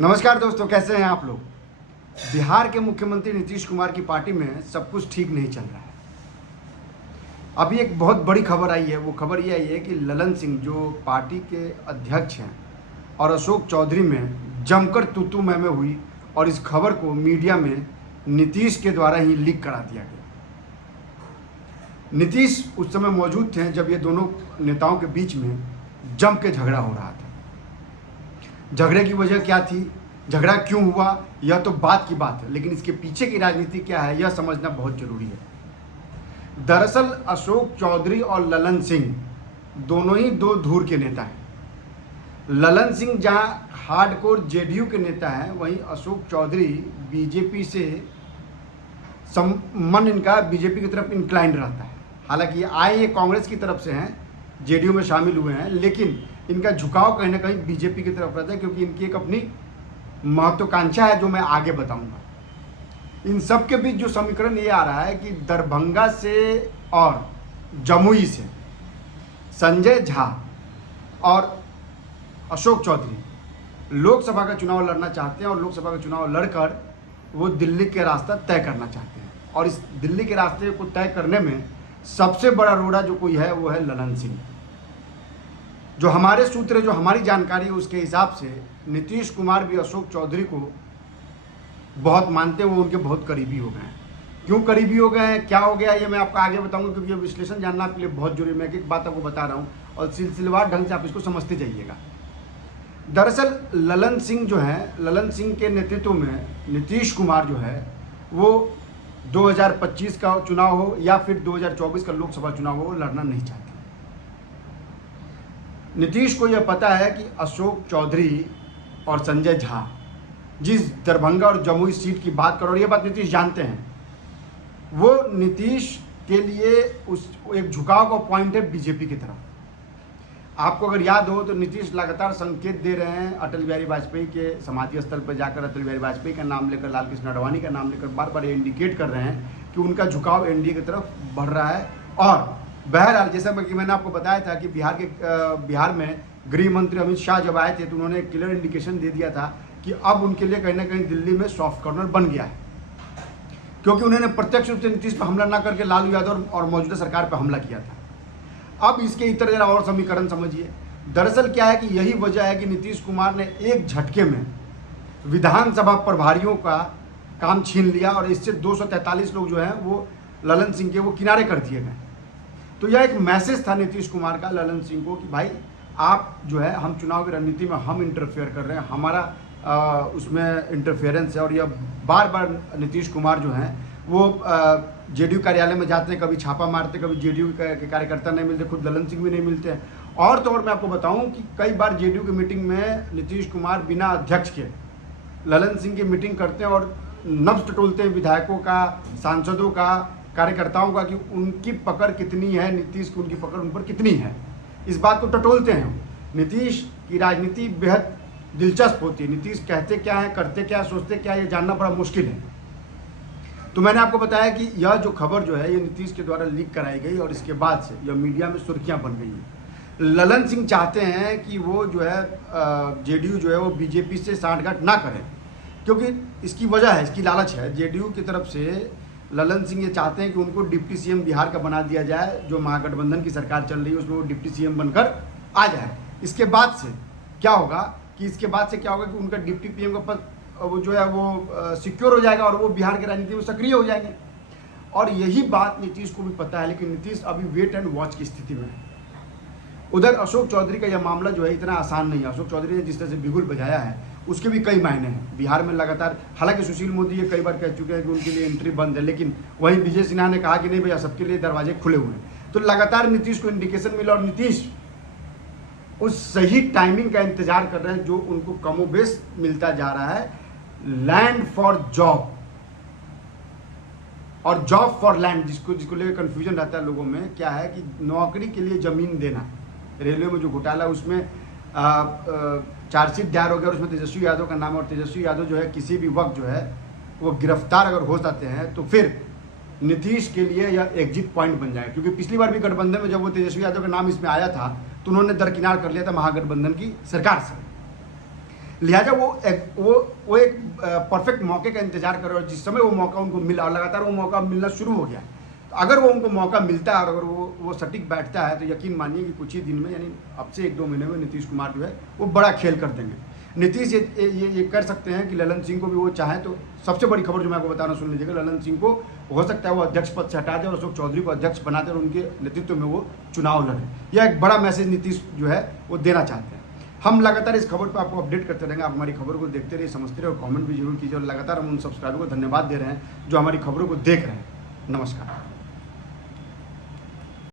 नमस्कार दोस्तों, कैसे हैं आप लोग। बिहार के मुख्यमंत्री नीतीश कुमार की पार्टी में सब कुछ ठीक नहीं चल रहा है। अभी एक बहुत बड़ी खबर आई है। वो खबर ये आई है कि ललन सिंह जो पार्टी के अध्यक्ष हैं और अशोक चौधरी में जमकर तू मैं हुई और इस खबर को मीडिया में नीतीश के द्वारा ही लीक करा दिया गया। नीतीश उस समय मौजूद थे जब ये दोनों नेताओं के बीच में जम के झगड़ा हो रहा था। झगड़े की वजह क्या थी, झगड़ा क्यों हुआ, यह तो बात की बात है, लेकिन इसके पीछे की राजनीति क्या है यह समझना बहुत जरूरी है। दरअसल अशोक चौधरी और ललन सिंह दोनों ही दो धुर के नेता हैं। ललन सिंह जहां हार्डकोर जेडीयू के नेता हैं, वहीं अशोक चौधरी बीजेपी से मन इनका बीजेपी की तरफ इंक्लाइंड रहता है। हालांकि आए ये कांग्रेस की तरफ से हैं, जेडीयू में शामिल हुए हैं, लेकिन इनका झुकाव कहीं ना कहीं बीजेपी की तरफ रहता है, क्योंकि इनकी एक अपनी महत्वाकांक्षा है जो मैं आगे बताऊंगा। इन सब के बीच जो समीकरण ये आ रहा है कि दरभंगा से और जमुई से संजय झा और अशोक चौधरी लोकसभा का चुनाव लड़ना चाहते हैं और लोकसभा का चुनाव लड़कर वो दिल्ली के रास्ता तय करना चाहते हैं। और इस दिल्ली के रास्ते को तय करने में सबसे बड़ा रोड़ा जो कोई है वो है ललन सिंह। जो हमारे सूत्र, जो हमारी जानकारी है उसके हिसाब से नीतीश कुमार भी अशोक चौधरी को बहुत मानते हैं, वो उनके बहुत करीबी हो गए हैं। क्यों करीबी हो गए हैं, क्या हो गया, ये मैं आपको आगे बताऊंगा, क्योंकि ये विश्लेषण जानना आपके लिए बहुत जरूरी है। मैं एक बात आपको बता रहा हूँ और सिलसिलेवार ढंग से आप इसको समझते जाइएगा। दरअसल ललन सिंह जो है, ललन सिंह के नेतृत्व में नीतीश कुमार जो है वो 2025 का चुनाव हो या फिर 2024 का लोकसभा चुनाव हो, लड़ना नहीं चाहते। नीतीश को यह पता है कि अशोक चौधरी और संजय झा जिस दरभंगा और जमुई सीट की बात करो, और ये बात नीतीश जानते हैं, वो नीतीश के लिए उस एक झुकाव का पॉइंट है बीजेपी की तरफ। आपको अगर याद हो तो नीतीश लगातार संकेत दे रहे हैं अटल बिहारी वाजपेयी के समाधि स्थल पर जाकर अटल बिहारी वाजपेयी का नाम लेकर, लाल कृष्ण आडवाणी का नाम लेकर बार बार ये इंडिकेट कर रहे हैं कि उनका झुकाव एनडीए की तरफ बढ़ रहा है। और बहरहाल जैसा कि मैंने आपको बताया था कि बिहार में गृह मंत्री अमित शाह जब आए थे तो उन्होंने एक क्लियर इंडिकेशन दे दिया था कि अब उनके लिए कहीं ना कहीं दिल्ली में सॉफ्ट कॉर्नर बन गया है, क्योंकि उन्होंने प्रत्यक्ष रूप से नीतीश पर हमला ना करके लालू यादव और मौजूदा सरकार पर हमला किया था। अब इसके इतर जरा और समीकरण समझिए। दरअसल क्या है कि यही वजह है कि नीतीश कुमार ने एक झटके में विधानसभा प्रभारियों का काम छीन लिया और इससे 243 लोग जो हैं वो ललन सिंह के वो किनारे कर दिए गए। तो यह एक मैसेज था नीतीश कुमार का ललन सिंह को कि भाई आप जो है, हम चुनाव की रणनीति में हम इंटरफेयर कर रहे हैं, हमारा उसमें इंटरफेरेंस है। और यह बार बार नीतीश कुमार जो हैं वो जेडीयू कार्यालय में जाते हैं, कभी छापा मारते, कभी जेडीयू के कार्यकर्ता नहीं मिलते, खुद ललन सिंह भी नहीं मिलते हैं। और तो और मैं आपको बताऊं कि कई बार जेडीयू की मीटिंग में नीतीश कुमार बिना अध्यक्ष के ललन सिंह की मीटिंग करते हैं और नब्ज टटोलते हैं विधायकों का, सांसदों का, कार्यकर्ताओं का कि उनकी पकड़ कितनी है, नीतीश की उनकी पकड़ उन पर कितनी है, इस बात को टटोलते हैं। नीतीश की राजनीति बेहद दिलचस्प होती है। नीतीश कहते क्या है, करते क्या, सोचते क्या, ये जानना बड़ा मुश्किल है। तो मैंने आपको बताया कि यह जो खबर जो है ये नीतीश के द्वारा लीक कराई गई और इसके बाद से यह मीडिया में सुर्खियां बन गई हैं। ललन सिंह चाहते हैं कि वो जो है जेडीयू जो है वो बीजेपी से साठगांठ ना करे, क्योंकि इसकी वजह है, इसकी लालच है। जेडीयू की तरफ से ललन सिंह ये चाहते हैं कि उनको डिप्टी सीएम बिहार का बना दिया जाए, जो महागठबंधन की सरकार चल रही है उसमें वो डिप्टी सीएम बनकर आ जाए। इसके बाद से क्या होगा कि उनका डिप्टी पीएम का पद वो जो है वो सिक्योर हो जाएगा और वो बिहार की राजनीति में सक्रिय हो जाएंगे। और यही बात नीतीश को भी पता है, लेकिन नीतीश अभी वेट एंड वॉच की स्थिति में है। उधर अशोक चौधरी का यह मामला जो है इतना आसान नहीं है। अशोक चौधरी ने जिस तरह से बिगुल बजाया है उसके भी कई मायने हैं बिहार में लगातार। हालांकि सुशील मोदी ये कई बार कह चुके हैं कि उनके लिए एंट्री बंद है, लेकिन वहीं विजय सिन्हा ने कहा कि नहीं भैया, सबके लिए दरवाजे खुले हुए हैं। तो लगातार नीतीश को इंडिकेशन मिला और नीतीश उस सही टाइमिंग का इंतजार कर रहे हैं जो उनको कमोबेश मिलता जा रहा है। लैंड फॉर जॉब और जॉब फॉर लैंड, जिसको लेकर कंफ्यूजन रहता है लोगों में, क्या है कि नौकरी के लिए जमीन देना। रेलवे में जो घोटाला उसमें चार्जशीट दायर हो गया और उसमें तेजस्वी यादव का नाम है, और तेजस्वी यादव जो है किसी भी वक्त जो है वो गिरफ्तार अगर हो जाते हैं तो फिर नीतीश के लिए यह एग्जिट पॉइंट बन जाएगा। क्योंकि पिछली बार भी गठबंधन में जब वो तेजस्वी यादव का नाम इसमें आया था तो उन्होंने दरकिनार कर लिया था महागठबंधन की सरकार से। लिहाजा वो एक परफेक्ट मौके का इंतजार कर रहे हो, जिस समय वो मौका उनको मिला और लगातार वो मौका मिलना शुरू हो गया। तो अगर वो उनको मौका मिलता है और अगर वो सटीक बैठता है तो यकीन मानिए कि कुछ ही दिन में, यानी अब से 1-2 महीने में नीतीश कुमार जो है वो बड़ा खेल कर देंगे। नीतीश ये कर सकते हैं कि ललन सिंह को भी वो चाहे तो, सबसे बड़ी खबर जो मैं आपको बता रहा हूँ सुन लीजिएगा, ललन सिंह को हो सकता है वो अध्यक्ष पद से हटा दे और अशोक चौधरी को अध्यक्ष बना दे और उनके नेतृत्व में वो चुनाव लड़े। यह एक बड़ा मैसेज नीतीश जो है वो देना चाहते हैं। हम लगातार इस खबर पर आपको अपडेट करते रहेंगे। आप हमारी खबर को देखते रहिए, समझते रहिए और कमेंट भी जरूर कीजिए। और लगातार हम उन सब्सक्राइबर को धन्यवाद दे रहे हैं जो हमारी खबरों को देख रहे हैं। नमस्कार।